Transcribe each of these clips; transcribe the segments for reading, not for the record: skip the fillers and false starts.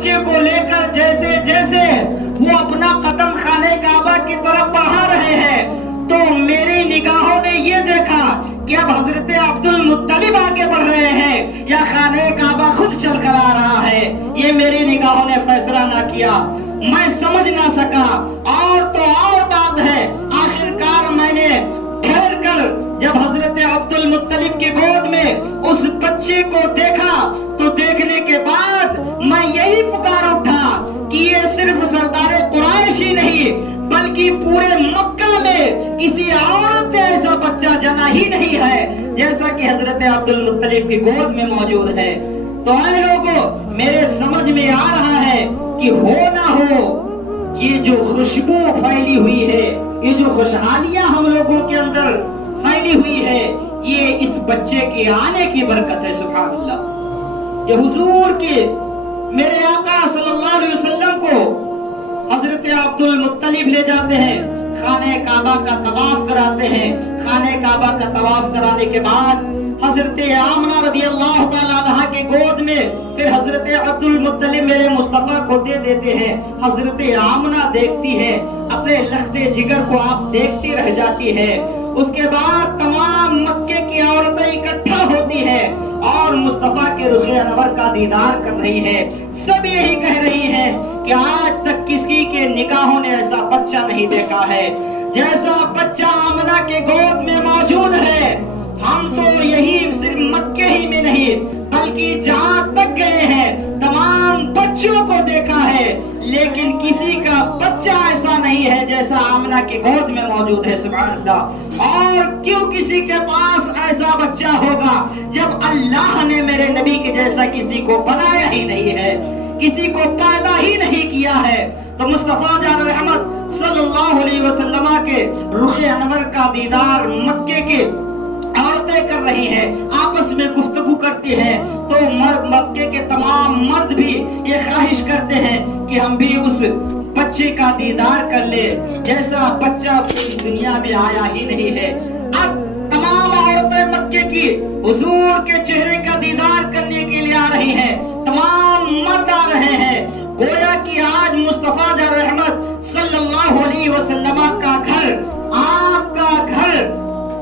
بچے کو لے کر جیسے جیسے وہ اپنا قدم خانے کعبہ کی طرف بڑھا رہے ہیں تو میری نگاہوں نے یہ دیکھا کہ اب حضرت عبد المطلب آگے بڑھ رہے ہیں یا خانے کعبہ خود چل کر آ رہا ہے. یہ میری نگاہوں نے فیصلہ نہ کیا، میں سمجھ نہ سکا. اور تو اور بات ہے، آخرکار میں نے ٹھہر کر جب حضرت عبد المطلب کی گود میں اس بچے کو دیکھا تو دیکھنے کے بعد میں یہی پکار اٹھا کہ یہ صرف سردار قریش ہی نہیں بلکہ پورے مکہ میں کسی عورت نے ایسا بچہ جنا ہی نہیں ہے جیسا کہ حضرت عبد المطلب کی گود میں موجود ہے. تو اے لوگوں، میرے سمجھ میں آ رہا ہے کہ ہو نہ ہو یہ جو خوشبو پھیلی ہوئی ہے، یہ جو خوشحالیاں ہم لوگوں کے اندر پھیلی ہوئی ہے، یہ اس بچے کے آنے کی برکت ہے. سبحان اللہ. یہ حضور کے میرے آقا صلی اللہ علیہ وسلم کو حضرت عبد المطلب لے جاتے ہیں، خانہ کعبہ کا طواف کراتے ہیں. خانہ کعبہ کا طواف کرانے کے بعد حضرت آمنہ رضی اللہ تعالیٰ عنہ کے گود میں پھر حضرت عبد المطلب میرے مصطفیٰ کو دے دیتے ہیں. حضرت آمنہ دیکھتی ہے، اپنے لختے جگر کو آپ دیکھتی رہ جاتی ہے. اس کے بعد تمام مکے کی عورتیں اکٹھا ہوتی ہیں اور مصطفیٰ کے رخ انور کا دیدار کر رہی ہے. سب یہی کہہ رہی ہیں کہ آج تک کسی کے نگاہوں نے ایسا بچہ نہیں دیکھا ہے جیسا بچہ آمنہ کے گود میں موجود ہے. ہم تو یہی صرف مکے ہی میں نہیں بلکہ جہاں تک گئے ہیں تمام بچوں کو دیکھا ہے، لیکن کسی کا بچہ ایسا نہیں ہے جیسا آمنہ کی گود میں موجود ہے. سبحان اللہ. اور کیوں کسی کے پاس ایسا بچہ ہوگا جب اللہ نے میرے نبی کے جیسا کسی کو بنایا ہی نہیں ہے، کسی کو پیدا ہی نہیں کیا ہے. تو مصطفیٰ جان رحمت صلی اللہ علیہ وسلم کے رخ انور کا دیدار مکے کے عورتیں کر رہی ہیں، آپس میں گفتگو کرتی ہیں. تو مکے کے تمام مرد بھی یہ خواہش کرتے ہیں کہ ہم بھی اس بچے کا دیدار کر لے جیسا بچہ پوری دنیا میں آیا ہی نہیں ہے. اب تمام عورتیں مکے کی حضور کے چہرے کا دیدار کرنے کے لیے آ رہی ہیں، تمام مرد آ رہے ہیں. گویا کہ آج مصطفیٰ جان رحمت صلی اللہ علیہ وسلم کا گھر، آپ کا گھر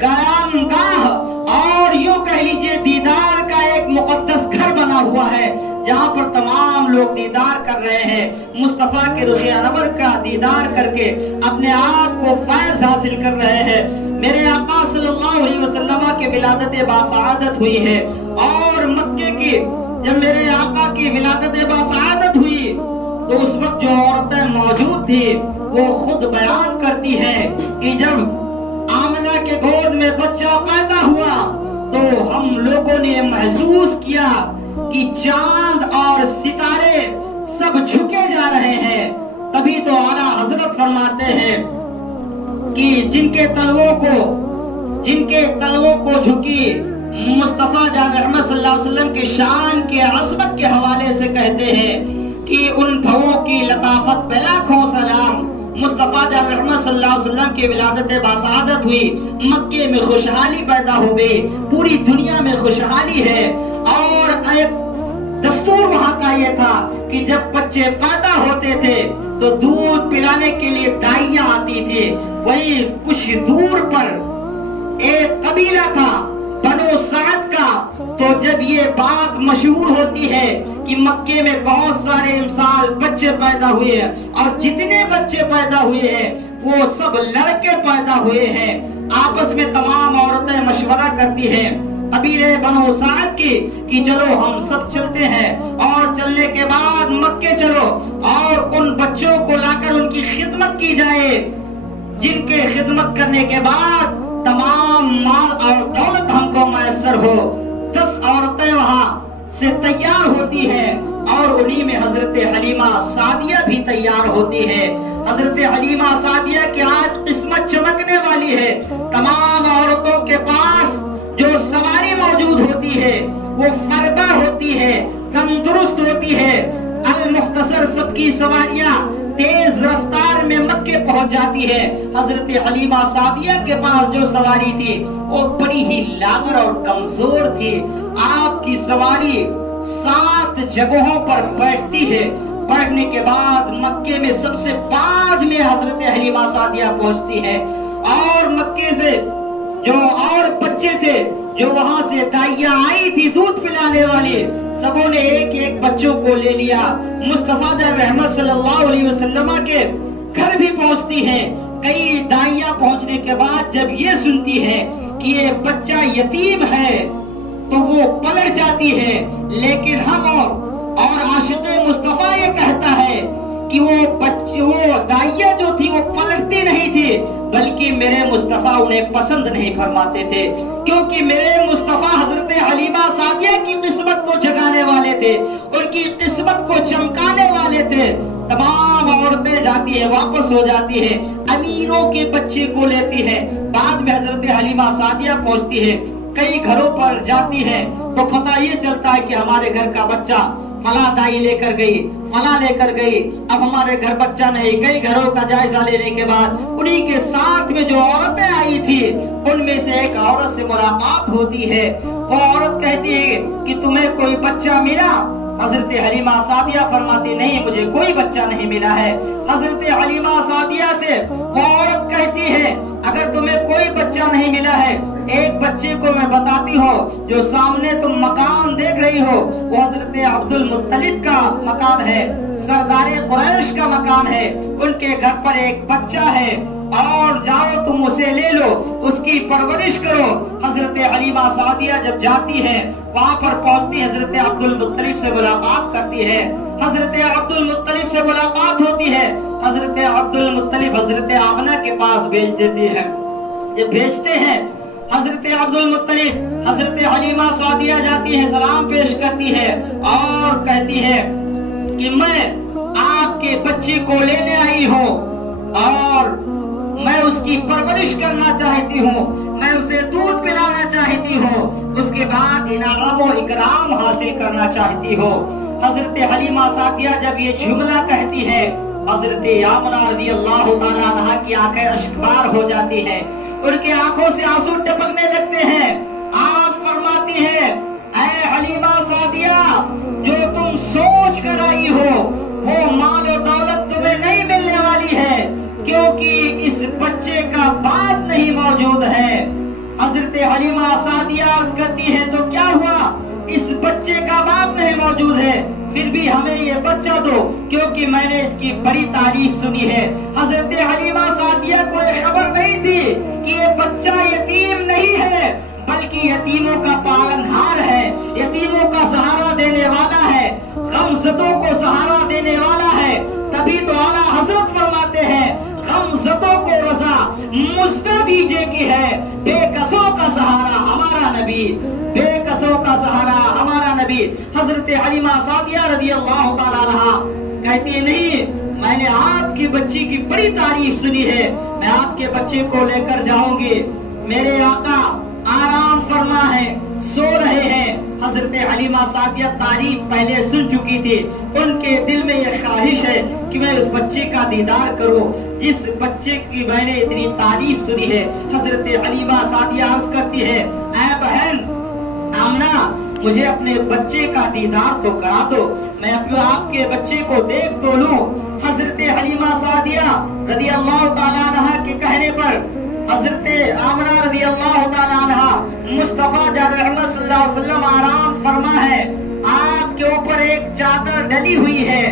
قیام گاہ اور یوں کہہ لیجئے دیدار کا ایک مقدس گھر بنا ہوا ہے جہاں پر تمام لوگ دیدار کر رہے ہیں. مصطفیٰ کے رخ انور کا دیدار کر کے اپنے آپ کو فیض حاصل کر رہے ہیں. میرے آقا صلی اللہ علیہ وسلم کی ولادت باسعادت ہوئی ہے اور مکے کی جب میرے آقا کی ولادت باسعادت ہوئی تو اس وقت جو عورتیں موجود تھی وہ خود بیان کرتی ہیں کہ جب آمنہ کے گود میں بچہ پیدا ہوا تو ہم لوگوں نے محسوس کیا کہ چاند اور ستارے سب جھکے جا رہے ہیں. تبھی تو اعلیٰ حضرت فرماتے ہیں کہ جن کے تلووں کو جھکی مصطفیٰ جان رحمت صلی اللہ علیہ وسلم کی شان کے عظمت کے حوالے سے کہتے ہیں کہ ان بھووں کی لطافت پہ لاکھوں سلام. مصطفیٰ جان رحمت صلی اللہ علیہ وسلم کی ولادت باسعادت ہوئی، مکے میں خوشحالی پیدا ہو گئی، پوری دنیا میں خوشحالی ہے. اور ایک دستور وہاں کا یہ تھا کہ جب بچے پیدا ہوتے تھے تو دودھ پلانے کے لیے دائیاں آتی تھی. وہی کچھ دور پر ایک قبیلہ تھا بنو سعد کا. تو جب یہ بات مشہور ہوتی ہے کہ مکے میں بہت سارے امسال بچے پیدا ہوئے ہیں اور جتنے بچے پیدا ہوئے ہیں وہ سب لڑکے پیدا ہوئے ہیں، آپس میں تمام عورتیں مشورہ کرتی ہیں قبیلے بنو سعد کی کہ چلو ہم سب چلتے ہیں اور چلنے کے بعد مکے چلو اور ان بچوں کو لا کر ان کی خدمت کی جائے جن کے خدمت کرنے کے بعد تمام مال اور دولت ہم کو میسر ہو. 10 عورتیں وہاں سے تیار ہوتی ہیں اور انہی میں حضرت حلیمہ سعدیہ بھی تیار ہوتی ہے. حضرت حلیمہ سعدیہ کی آج قسمت چمکنے والی ہے. تمام عورتوں کے پاس جو سواری موجود ہوتی ہے وہ فربہ ہوتی ہے، تندرست ہوتی ہے. المختصر سب کی سواریاں تیز رفتار میں مکے پہنچ جاتی ہے. حضرت حلیمہ سعدیہ کے پاس جو سواری تھی وہ بڑی ہی لاغر اور کمزور تھی. آپ کی سواری 7 7 जगहों पर बैठती है। बैठने के बाद मक्के में सबसे बाद में हजरत हलीमा सादिया पहुंचती है और मक्के से जो और बच्चे थे जो वहां से दाइया आई थी दूध पिलाने वाली, सबों ने एक एक बच्चों को ले लिया। मुस्तफा रहमत सल्लल्लाहु अलैहि वसल्लम के घर भी पहुंचती है। कई दाइया पहुंचने के बाद जब ये सुनती है कि ये बच्चा यतीम है तो वो पलट जाती है। लेकिन हम और आशिक़े मुस्तफा ये कहता है कि वो दाइया जो थी वो पलटती नहीं थी, बल्कि मेरे मुस्तफा उन्हें पसंद नहीं फरमाते थे, क्योंकि मेरे मुस्तफा हजरत हलीमा सादिया की किस्मत को जगाने वाले थे, उनकी किस्मत को चमकाने वाले थे। तमाम औरतें जाती है, वापस हो जाती है, अमीरों के बच्चे को लेती है। बाद में हजरत हलीमा सादिया पहुंचती है, कई घरों पर जाती है तो पता ये चलता है कि हमारे घर का बच्चा फला दाई लेकर गई, फला लेकर गई, अब हमारे घर बच्चा नहीं। कई घरों का जायजा लेने के बाद उन्हीं के साथ में जो औरतें आई थी उनमें से एक औरत से मुलाकात होती है। वो औरत कहती है कि तुम्हें कोई बच्चा मिला? हजरत हलीमा सादिया फरमाती नहीं, मुझे कोई बच्चा नहीं मिला है। हजरत हलीमा सादिया से वो औरत कहती है अगर तुम्हें कोई बच्चा नहीं मिला है, एक बच्चे को मैं बताती हूँ, जो सामने तुम मकान देख रही हो वो हजरत अब्दुल मुत्तलिब का मकान है, सरदारे कुरैश का मकान है। उनके घर पर एक बच्चा है और जाओ तुम उसे ले लो, उसकी परवरिश करो। हजरत हलीमा सादिया जब जाती है वहाँ पर पहुँचती, हजरत अब्दुल मुत्तलिब से मुलाकात करती है। हजरत अब्दुल मुत्तलिब से मुलाकात होती है। हजरत अब्दुल मुत्तलिब हजरत आमना के पास भेज देती है। जब भेजते हैं हजरत अब्दुल मुत्तलिब, हजरत हलीमा सादिया जाती है, सलाम पेश करती है और कहती है कि मैं आपके बच्चे को लेने आई हूँ और मैं उसकी परवरिश करना चाहती हूँ, मैं उसे दूध पिलाना चाहती हूँ, उसके बाद इनाम व इकराम हासिल करना चाहती हूँ। हजरत हलीमा सादिया जब ये जुमला कहती है, हजरत आमना रज़ी अल्लाह ताला अन्हा की आंखें अश्कबार हो जाती हैं, उनकी आंखों से आंसू टपकने लगते हैं। आप फरमाती हैं, ऐ हलीमा सादिया, जो तुम सोच कर आई हो वो माल और दौलत तुम्हें नहीं मिलने वाली है, क्योंकि इस बच्चे का बाप नहीं मौजूद है। हजरत हलीमा सादिया अर्ज करती है तो क्या हुआ, इस बच्चे का बाप नहीं मौजूद है, फिर भी हमें ये बच्चा दो, क्योंकि मैंने इसकी बड़ी तारीफ सुनी है। हजरत हलीमा सादिया को ये खबर नहीं थी कि ये बच्चा यतीम नहीं है, बल्कि यतीमों का पालनहार है, यतीमों का सहारा देने वाला है, गमज़दों को सहारा देने वाला है। तभी तो आला हजरत फरमाते हैं, गमज़दों को रज़ा मुज़्दा दीजिए की है, बेकसों का सहारा हमारा नबी, बेकसों का सहारा हमारा नबी। हजरत हलीमा सादिया रज़ी अल्लाह ताला अन्हा कहती नहीं, मैंने आपकी बच्ची की बड़ी तारीफ सुनी है, मैं आपके बच्चे को लेकर जाऊंगी। मेरे आका आराम फरमा है, सो रहे हैं। हजरत हलीमा सादिया तारीफ पहले सुन चुकी थी, उनके दिल में ये ख्वाहिश है कि मैं उस बच्चे का दीदार करूं जिस बच्चे की मैंने इतनी तारीफ सुनी है। हजरत हलीमा सादिया अर्ज करती है, ऐ बहन आमना, मुझे अपने बच्चे का दीदार तो करा दो, मैं आपके बच्चे को देख तो लूं। हजरत हलीमा सादिया रज़ी अल्लाह ताला अन्हा के कहने पर हजरत आमना रज़ी अल्लाह ताला अन्हा, मुस्तफा रहमत सल्लल्लाहु अलैहि वसल्लम आराम फरमा है, आपके ऊपर एक चादर डली हुई है।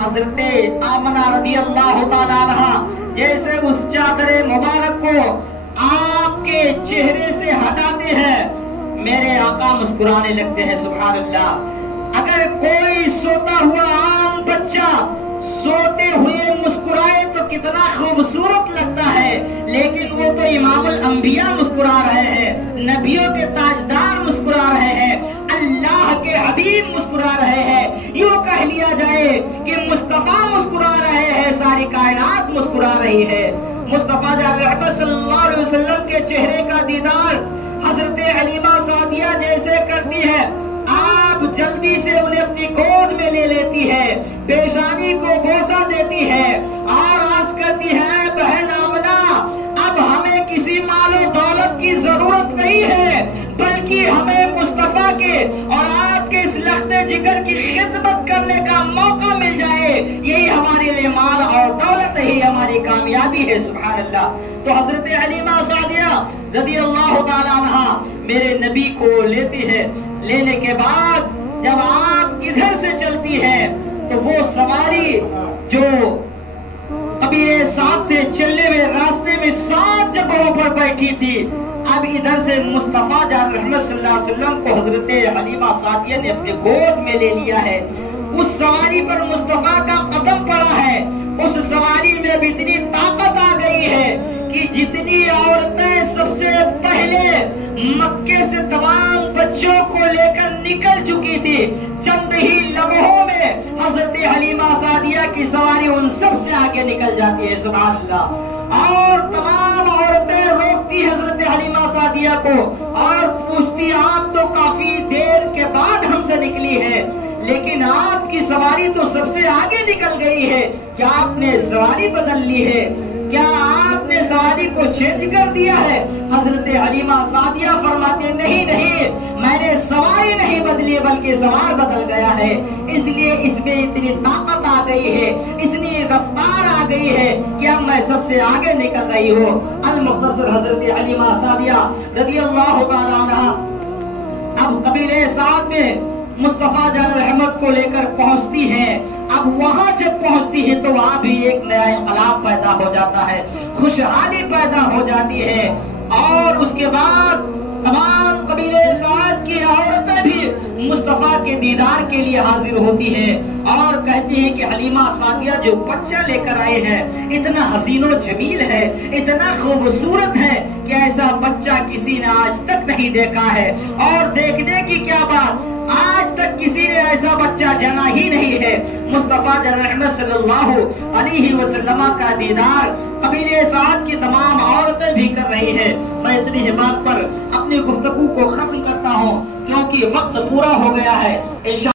हजरत आमना रज़ी अल्लाह ताला अन्हा जैसे उस चादर मुबारक को आपके चेहरे से हटाते हैं, मेरे आका मुस्कुराने लगते हैं। सुभान अल्लाह। अगर कोई सोता हुआ आम बच्चा सोते हुए मुस्कुराए तो कितना खूबसूरत लगता है, लेकिन वो तो इमामुल अंबिया मुस्कुरा रहे हैं, नबियों के ताजदार मुस्कुरा रहे हैं, अल्लाह के हबीब मुस्कुरा रहे हैं। यूं कह लिया जाए कि मुस्तफा मुस्कुरा रहे हैं, सारी कायनात मुस्कुरा रही है। मुस्तफा सल्लल्लाहु अलैहि वसल्लम के चेहरे का दीदार हजरत हलीमा सादिया जैसे करती है, आप जल्दी से उन्हें अपनी गोद में ले लेती है, पेशानी को बोसा देती है और अर्ज करती है, बहन आमना, अब हमें किसी मालो दौलत की जरूरत नहीं है, बल्कि हमें मुस्तफा के और आपके इस लख्ते जिगर की खिदमत करने का मौका मिल जाए, यही हमारे लिए माल और दौलत ही हमारी कामयाबी है। सुभान अल्लाह। तो हजरत हलीमा सादिया रज़ी अल्लाह ताला अन्हा मेरे नबी को लेती है। लेने के बाद जब आप इधर से चलती है तो वो सवारी जो कबीले साथ से चलने में रास्ते में 7 जगहों पर बैठी थी, अब इधर से मुस्तफा जान रहमत सल्लल्लाहु अलैहि वसल्लम को हजरत हलीमा सादिया ने अपने गोद में ले लिया है। उस सवारी पर मुस्तफा का कदम पड़ा है। उस सवारी में अब इतनी ताकत आ गई है कि जितनी औरतें सबसे पहले मक्के से तमाम बच्चों को लेकर निकल चुकी थी, चंद ही लम्हों में हजरत हलीमा सादिया की सवारी उन सब से आगे निकल जाती है। सुभान अल्लाह। और तमाम औरतें रोकती हजरत हलीमा सादिया को और पूछती, आप तो काफी देर के बाद हमसे निकली है, लेकिन आपकी सवारी तो सबसे आगे निकल गई है, क्या आपने सवारी बदल ली है? क्या आपने सवारी को चेंज कर दिया है? हजरत हलीमा सादिया फरमाते, नहीं नहीं, मैंने सवारी नहीं बदली बल्कि सवार बदल गया है, इसलिए इसमें इतनी ताकत आ गई है, इतनी रफ्तार आ गई है कि अब मैं सबसे आगे निकल रही हूँ। अल-मुख्तसर हजरत हलीमा सादिया रज़ी अल्लाह ताला अन्हा अब कबीले साथ में मुस्तफा जान रहमत को लेकर पहुंचती है। अब वहां जब पहुंचती है तो वहां भी एक नया इंकलाब पैदा हो जाता है, खुशहाली पैदा हो जाती है। और उसके बाद तमाम कबीले साथ की औरतें भी मुस्तफा के दीदार के लिए हाजिर होती है और कहती हैं कि हलीमा सादिया जो बच्चा लेकर आए हैं इतना हसीनो जमील है, इतना खूबसूरत है कि ऐसा बच्चा किसी ने आज तक नहीं देखा है। और देखने की क्या बात, आज तक किसी ने ऐसा बच्चा जना ही नहीं है। मुस्तफा रहमत सल्लल्लाहु अलैहि वसल्लम का दीदार कबीले साथ की तमाम औरतें भी कर रही है। मैं इतनी ही बात पर अपनी गुफ्तगू को खत्म करता हूँ क्योंकि वक्त पूरा हो गया है।